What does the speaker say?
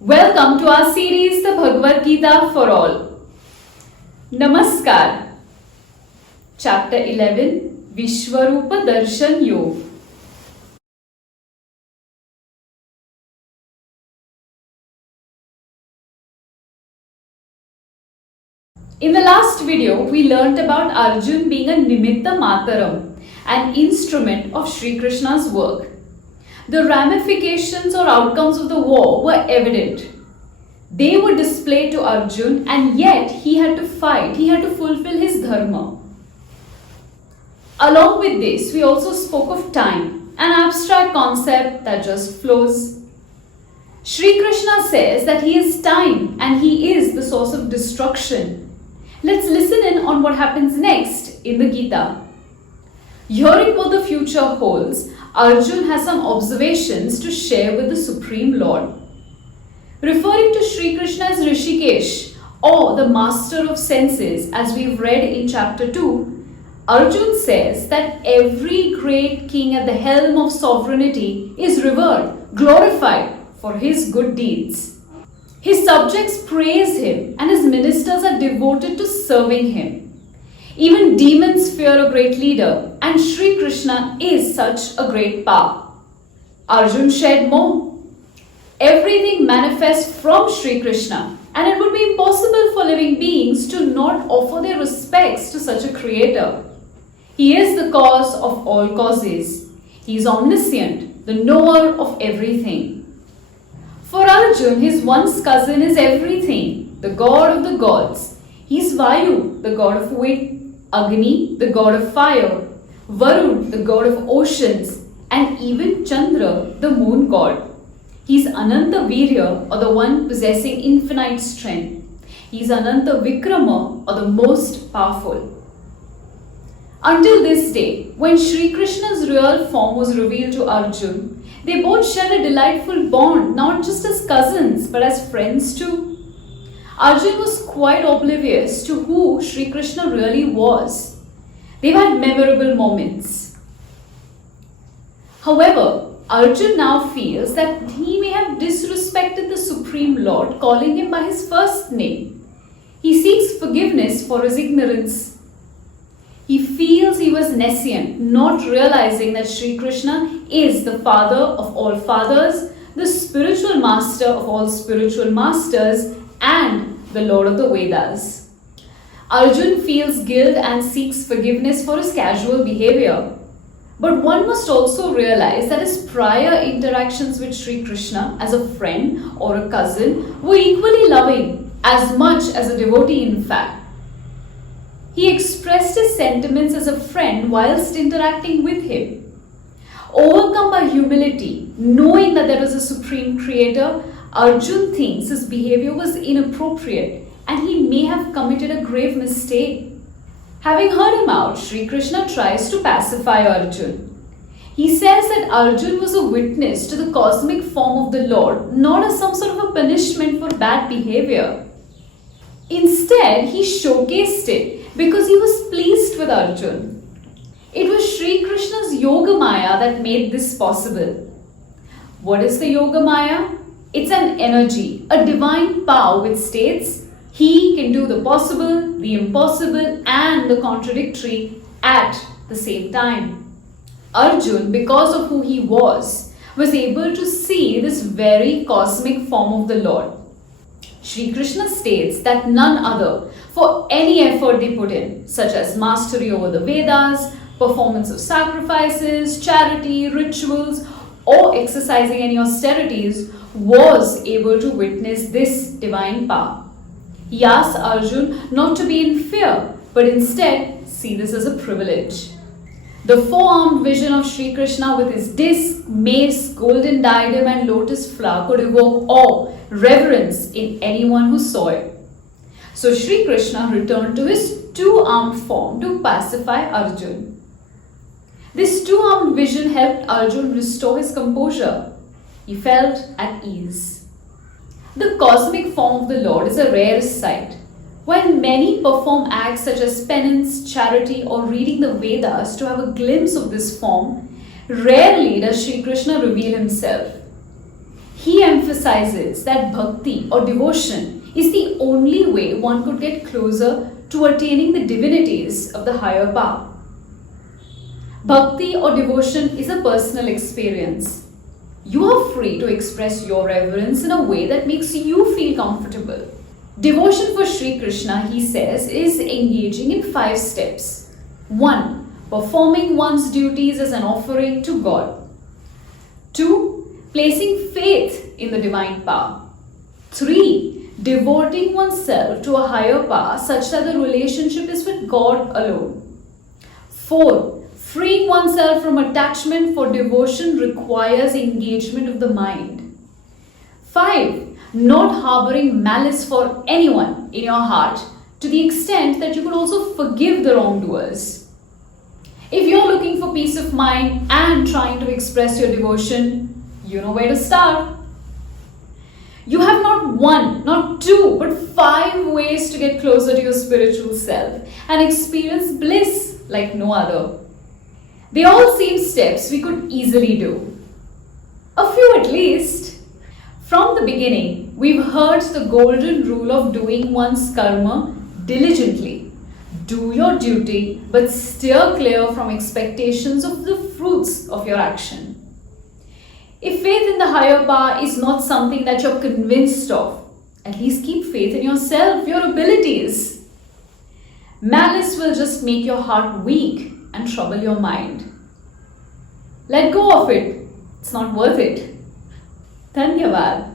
Welcome to our series, the Bhagavad Gita for All. Namaskar. Chapter 11, Viśhwarūp Darśhan Yog. In the last video, we learnt about Arjun being a Nimitta Mataram, an instrument of Shri Krishna's work. The ramifications or outcomes of the war were evident. They were displayed to Arjun, and yet he had to fight, he had to fulfill his dharma. Along with this, we also spoke of time, an abstract concept that just flows. Shri Krishna says that he is time and he is the source of destruction. Let's listen in on what happens next in the Gita. Hearing what the future holds, Arjun has some observations to share with the Supreme Lord. Referring to Shri Krishna as Rishikesh, or the master of senses, as we've read in chapter 2, Arjun says that every great king at the helm of sovereignty is revered, glorified for his good deeds. His subjects praise him and his ministers are devoted to serving him. Even demons fear a great leader, and Shri Krishna is such a great power. Arjun shared more. Everything manifests from Shri Krishna, and it would be impossible for living beings to not offer their respects to such a creator. He is the cause of all causes. He is omniscient, the knower of everything. For Arjun, his once cousin is everything, the god of the gods. He is Vayu, the god of wind, Agni, the god of fire, Varun, the god of oceans, and even Chandra, the moon god. He is Ananta Virya, or the one possessing infinite strength. He is Ananta Vikrama, or the most powerful. Until this day, when Shri Krishna's real form was revealed to Arjun, they both shared a delightful bond, not just as cousins, but as friends too. Arjun was quite oblivious to who Shri Krishna really was. They've had memorable moments. However, Arjun now feels that he may have disrespected the Supreme Lord, calling him by his first name. He seeks forgiveness for his ignorance. He feels he was nescient, not realizing that Shri Krishna is the father of all fathers, the spiritual master of all spiritual masters, and the Lord of the Vedas. Arjun feels guilt and seeks forgiveness for his casual behavior. But one must also realize that his prior interactions with Shri Krishna as a friend or a cousin were equally loving, as much as a devotee in fact. He expressed his sentiments as a friend whilst interacting with him. Overcome by humility, knowing that there was a supreme creator, Arjun thinks his behavior was inappropriate and he may have committed a grave mistake. Having heard him out, Shri Krishna tries to pacify Arjun. He says that Arjun was a witness to the cosmic form of the Lord, not as some sort of a punishment for bad behavior. Instead, he showcased it because he was pleased with Arjun. It was Shri Krishna's Yogamaya that made this possible. What is the Yogamaya? It's an energy, a divine power which states he can do the possible, the impossible, and the contradictory at the same time. Arjun, because of who he was able to see this very cosmic form of the Lord. Shri Krishna states that none other, for any effort they put in, such as mastery over the Vedas, performance of sacrifices, charity, rituals, or exercising any austerities, was able to witness this divine power. He asks Arjun not to be in fear, but instead see this as a privilege. The four-armed vision of Shri Krishna with his disc, mace, golden diadem and lotus flower could evoke awe, reverence in anyone who saw it. So Shri Krishna returned to his two-armed form to pacify Arjun. This two-armed vision helped Arjun restore his composure. He felt at ease. The cosmic form of the Lord is a rare sight. While many perform acts such as penance, charity, or reading the Vedas to have a glimpse of this form, rarely does Shri Krishna reveal himself. he emphasizes that bhakti or devotion is the only way one could get closer to attaining the divinities of the higher power. Bhakti or devotion is a personal experience. You are free to express your reverence in a way that makes you feel comfortable. Devotion for Shri Krishna, he says, is engaging in 5 steps. 1. Performing one's duties as an offering to God. 2. Placing faith in the divine power. 3. Devoting oneself to a higher power such that the relationship is with God alone. 4. Freeing oneself from attachment for devotion requires engagement of the mind. 5. Not harboring malice for anyone in your heart to the extent that you could also forgive the wrongdoers. If you're looking for peace of mind and trying to express your devotion, you know where to start. You have not 1, not 2, but 5 ways to get closer to your spiritual self and experience bliss like no other. They all seem steps we could easily do. A few at least. From the beginning, we've heard the golden rule of doing one's karma diligently. Do your duty, but steer clear from expectations of the fruits of your action. If faith in the higher power is not something that you're convinced of, at least keep faith in yourself, your abilities. Malice will just make your heart weak and trouble your mind. Let go of it. It's not worth it. Dhanyavad.